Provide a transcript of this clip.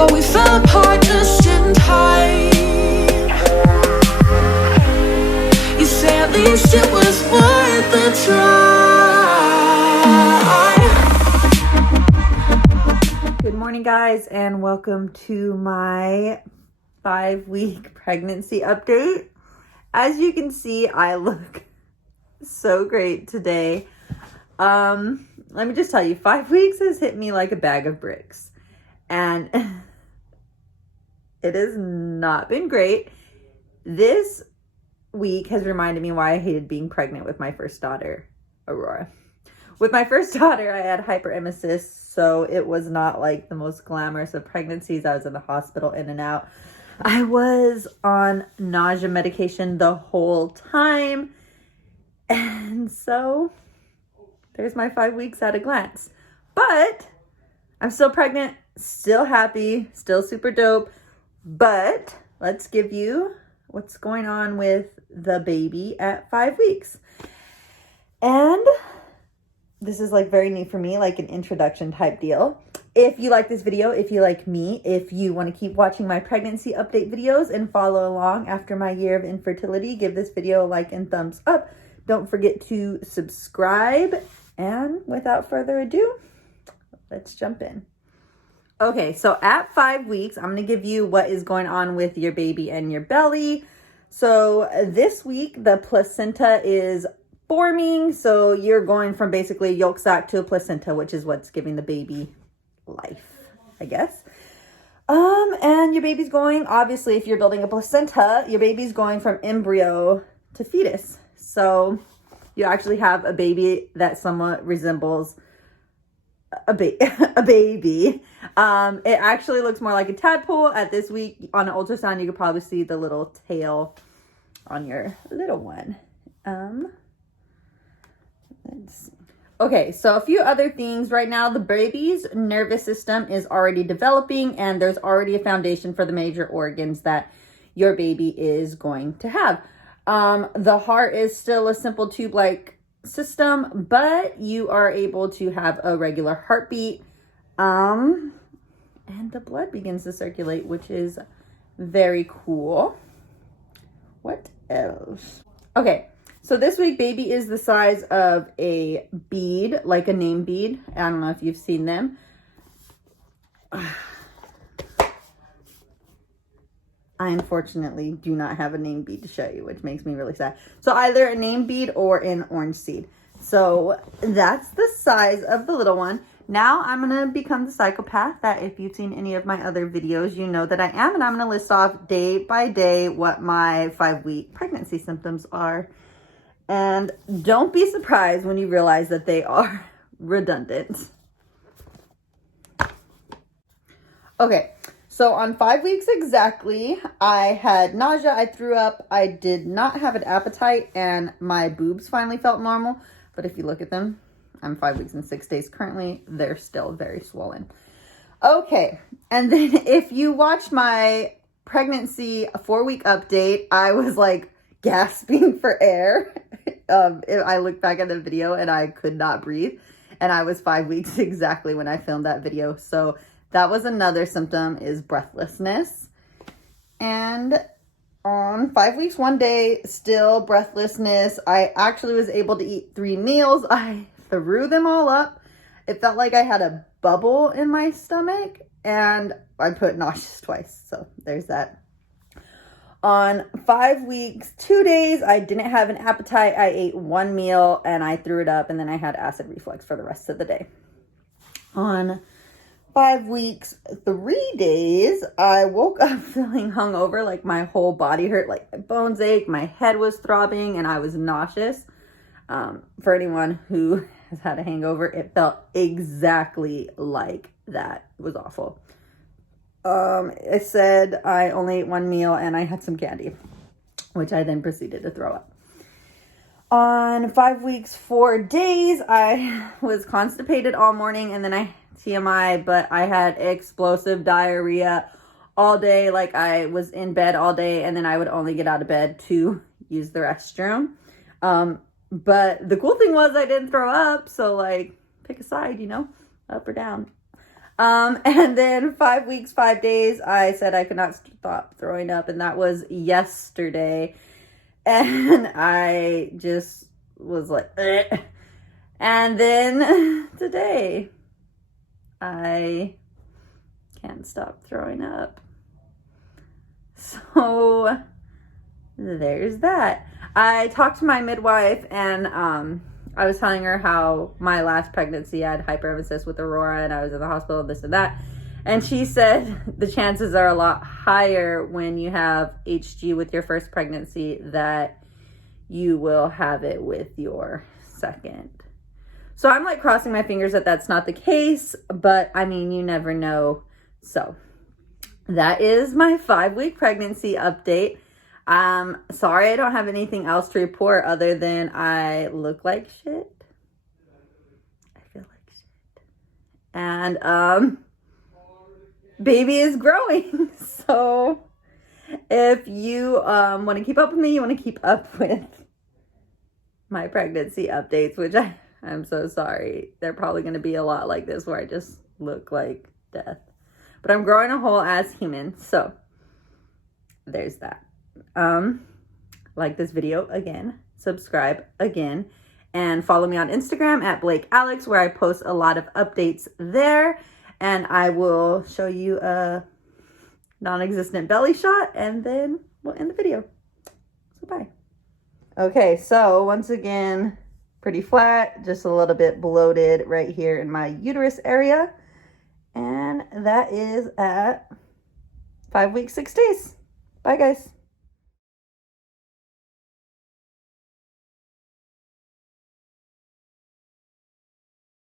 Well, we fell apart just in time. You say at least it was worth the try. Good morning, guys, and welcome to my 5-week pregnancy update. As you can see, I look so great today. Let me just tell you, 5 weeks has hit me like a bag of bricks, and it has not been great. This week has reminded me why I hated being pregnant with my first daughter, Aurora. With my first daughter, I had hyperemesis, so it was not like the most glamorous of pregnancies. I was in the hospital in and out. I was on nausea medication the whole time. And so there's my 5 weeks at a glance. But I'm still pregnant, still happy, still super dope. But let's give you what's going on with the baby at 5 weeks. And this is like very new for me, like an introduction type deal. If you like this video, if you like me, if you want to keep watching my pregnancy update videos and follow along after my year of infertility, give this video a like and thumbs up. Don't forget to subscribe. And without further ado, let's jump in. Okay, so at 5 weeks, I'm going to give you what is going on with your baby and your belly. So this week, the placenta is forming. So you're going from basically yolk sac to a placenta, which is what's giving the baby life, I guess. And your baby's going, obviously, if you're building a placenta, your baby's going from embryo to fetus. So you actually have a baby that somewhat resembles a baby. It actually looks more like a tadpole. At this week on an ultrasound, you could probably see the little tail on your little one. Let's see. Okay, so a few other things. Right now, the baby's nervous system is already developing, and there's already a foundation for the major organs that your baby is going to have. The heart is still a simple tube-like system, but you are able to have a regular heartbeat. And the blood begins to circulate, which is very cool. What else? Okay, so this week, baby is the size of a bead, like a name bead. I don't know if you've seen them. I unfortunately do not have a name bead to show you, which makes me really sad. So either a name bead or an orange seed. So that's the size of the little one. Now I'm going to become the psychopath that if you've seen any of my other videos, you know that I am. And I'm going to list off day by day what my 5-week pregnancy symptoms are. And don't be surprised when you realize that they are redundant. Okay. So on 5 weeks exactly, I had nausea, I threw up, I did not have an appetite, and my boobs finally felt normal. But if you look at them, I'm 5 weeks and 6 days currently, they're still very swollen. Okay, and then if you watched my pregnancy 4-week update, I was like gasping for air. I looked back at the video and I could not breathe. And I was 5 weeks exactly when I filmed that video. So that was another symptom, is breathlessness. And on 5 weeks, 1 day, still breathlessness. I actually was able to eat 3 meals. I threw them all up. It felt like I had a bubble in my stomach, and I put nauseous twice. So there's that. On 5 weeks, 2 days, I didn't have an appetite. I ate 1 meal and I threw it up, and then I had acid reflux for the rest of the day. On 5 weeks, 3 days, I woke up feeling hungover, like my whole body hurt, like my bones ached, my head was throbbing, and I was nauseous. For anyone who has had a hangover, it felt exactly like that. It was awful. It said I only ate 1 meal and I had some candy, which I then proceeded to throw up. On 5 weeks, 4 days, I was constipated all morning, and then I TMI, but I had explosive diarrhea all day. Like, I was in bed all day, and then I would only get out of bed to use the restroom. But the cool thing was I didn't throw up, so like, pick a side, you know, up or down. And then 5 weeks, 5 days, I said I could not stop throwing up, and that was yesterday. And I just was like, "Ugh." And then today, I can't stop throwing up. So there's that. I talked to my midwife, and I was telling her how my last pregnancy I had hyperemesis with Aurora, and I was in the hospital, this and that. And she said the chances are a lot higher when you have HG with your first pregnancy that you will have it with your second. So I'm like crossing my fingers that that's not the case, but I mean, you never know. So that is my 5-week pregnancy update. Sorry I don't have anything else to report other than I look like shit. I feel like shit. And baby is growing. So if you want to keep up with me, you want to keep up with my pregnancy updates, which I'm so sorry. They're probably going to be a lot like this where I just look like death. But I'm growing a whole ass human. So there's that. Like this video again, subscribe again, and follow me on Instagram at Blake Alex, where I post a lot of updates there, and I will show you a non-existent belly shot, and then we'll end the video. So bye. Okay, so once again, pretty flat, just a little bit bloated right here in my uterus area, and that is at 5 weeks, 6 days. Bye guys.